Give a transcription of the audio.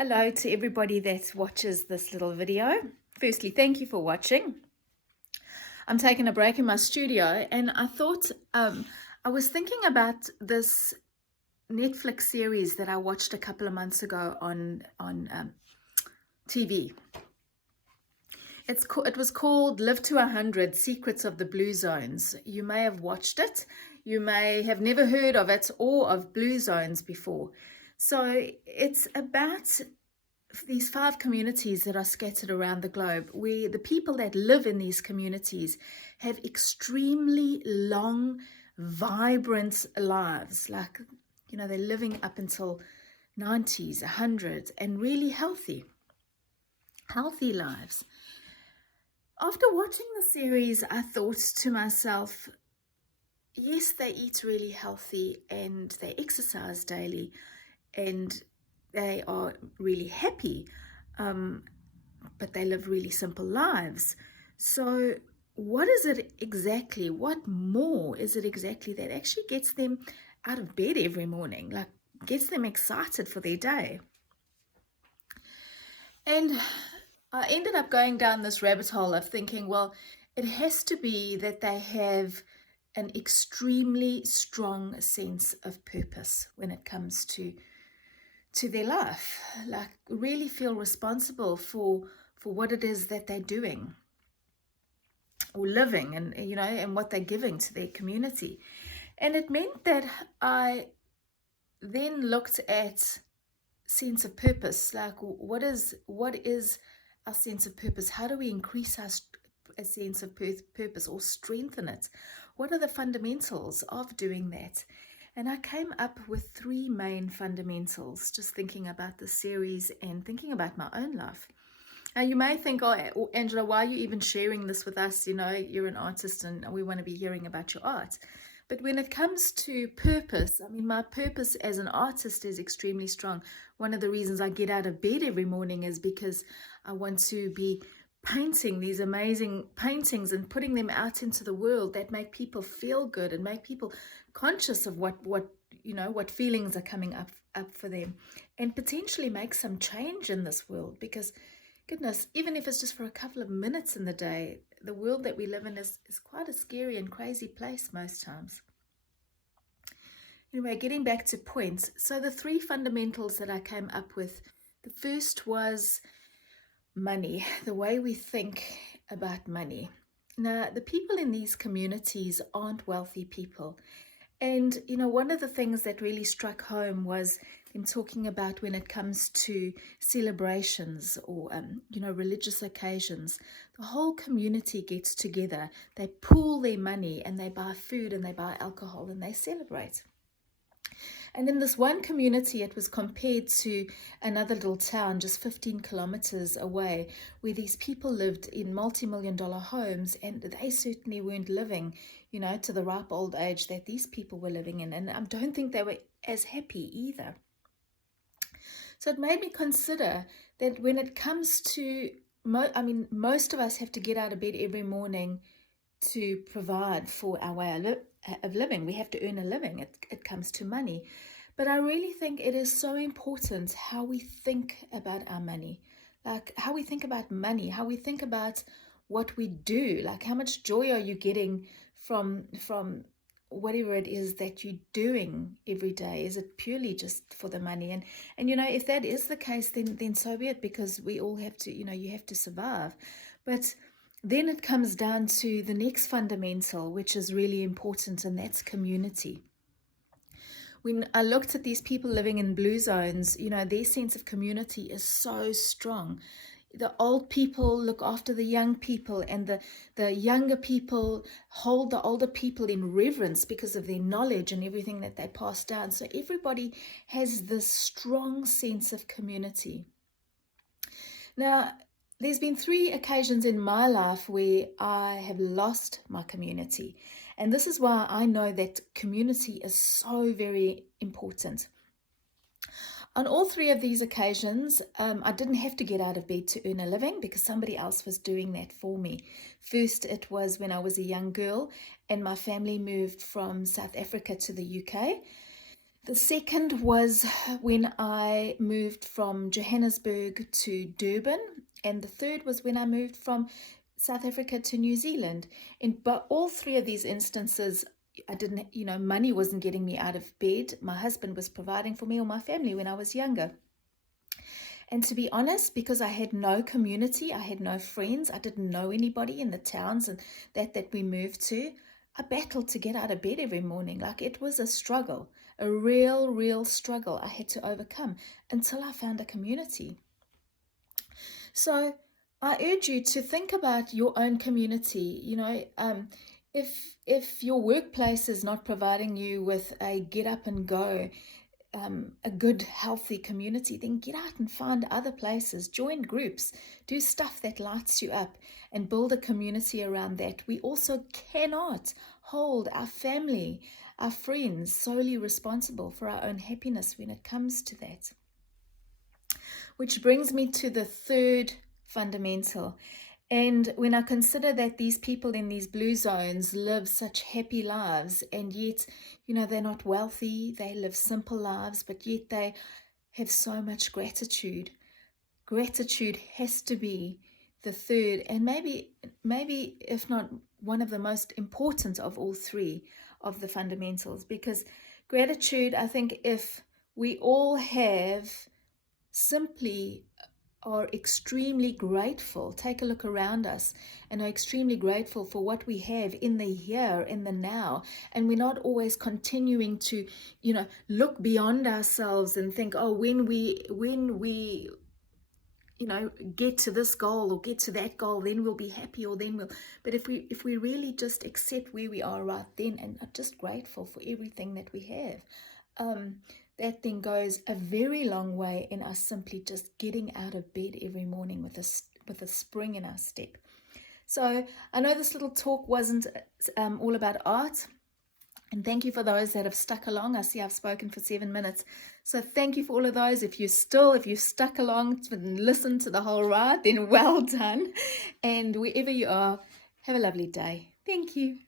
Hello to everybody that watches this little video. Firstly, thank you for watching. I'm taking a break in my studio and I thought I was thinking about this Netflix series that I watched a couple of months ago on TV. It was called Live to 100 Secrets of the Blue Zones. You may have watched it. You may have never heard of it or of Blue Zones before. So it's about these 5 communities that are scattered around the globe, where the people that live in these communities have extremely long, vibrant lives. Like, they're living up until 90s, 100, and really healthy lives. After watching the series, I thought to myself, yes, they eat really healthy and they exercise daily and they are really happy, but they live really simple lives. So what is it exactly, what more is it exactly that actually gets them out of bed every morning, like gets them excited for their day? And I ended up going down this rabbit hole of thinking, well, it has to be that they have an extremely strong sense of purpose when it comes to their life, like really feel responsible for what it is that they're doing or living, and and what they're giving to their community. And it meant that I then looked at sense of purpose, like what is our sense of purpose? How do we increase our a sense of purpose or strengthen it? What are the fundamentals of doing that? And I came up with 3 main fundamentals, just thinking about the series and thinking about my own life. Now, you may think, oh, Angela, why are you even sharing this with us? You're an artist and we want to be hearing about your art. But when it comes to purpose, I mean, my purpose as an artist is extremely strong. One of the reasons I get out of bed every morning is because I want to be painting these amazing paintings and putting them out into the world that make people feel good and make people conscious of what feelings are coming up for them, and potentially make some change in this world. Because goodness, even if it's just for a couple of minutes in the day, the world that we live in is quite a scary and crazy place most times. Anyway, getting back to points. So the 3 fundamentals that I came up with, the first was money, the way we think about money. Now, the people in these communities aren't wealthy people. And, one of the things that really struck home was them talking about when it comes to celebrations or, religious occasions, the whole community gets together, they pool their money and they buy food and they buy alcohol and they celebrate. And in this one community, it was compared to another little town just 15 kilometers away, where these people lived in multi-million-dollar homes, and they certainly weren't living, to the ripe old age that these people were living in. And I don't think they were as happy either. So it made me consider that when it comes to, most of us have to get out of bed every morning to provide for our way of living. We have to earn a living. It comes to money. But I really think it is so important how we think about our money, like how we think about money, how we think about what we do, like how much joy are you getting from whatever it is that you're doing every day. Is it purely just for the money? And if that is the case, then so be it, because we all have to, you have to survive. But then it comes down to the next fundamental, which is really important, and that's community. When I looked at these people living in blue zones, their sense of community is so strong. The old people look after the young people, and the younger people hold the older people in reverence because of their knowledge and everything that they pass down. So everybody has this strong sense of community. Now, there's been 3 occasions in my life where I have lost my community. And this is why I know that community is so very important. On all 3 of these occasions, I didn't have to get out of bed to earn a living because somebody else was doing that for me. First, it was when I was a young girl and my family moved from South Africa to the UK. The second was when I moved from Johannesburg to Durban. And the third was when I moved from South Africa to New Zealand. But all three of these instances, I didn't, money wasn't getting me out of bed. My husband was providing for me or my family when I was younger. And to be honest, because I had no community, I had no friends, I didn't know anybody in the towns and that we moved to, I battled to get out of bed every morning. Like, it was a struggle, a real struggle I had to overcome until I found a community. So I urge you to think about your own community. If your workplace is not providing you with a get up and go, a good, healthy community, then get out and find other places, join groups, do stuff that lights you up, and build a community around that. We also cannot hold our family, our friends, solely responsible for our own happiness when it comes to that. Which brings me to the third fundamental. And when I consider that these people in these blue zones live such happy lives, and yet, they're not wealthy, they live simple lives, but yet they have so much gratitude. Gratitude has to be the third, and maybe if not one of the most important of all three of the fundamentals, because gratitude, I think, if we all have simply are extremely grateful, take a look around us, and are extremely grateful for what we have in the here, in the now, and we're not always continuing to, look beyond ourselves and think, oh, when we get to this goal or get to that goal, then we'll be happy, or then we'll. But if we really just accept where we are right then and are just grateful for everything that we have, that then goes a very long way in us simply just getting out of bed every morning with a spring in our step. So I know this little talk wasn't all about art, and thank you for those that have stuck along. I see I've spoken for 7 minutes, so thank you for all of those. If you've stuck along and listened to the whole ride, then well done. And wherever you are, have a lovely day. Thank you.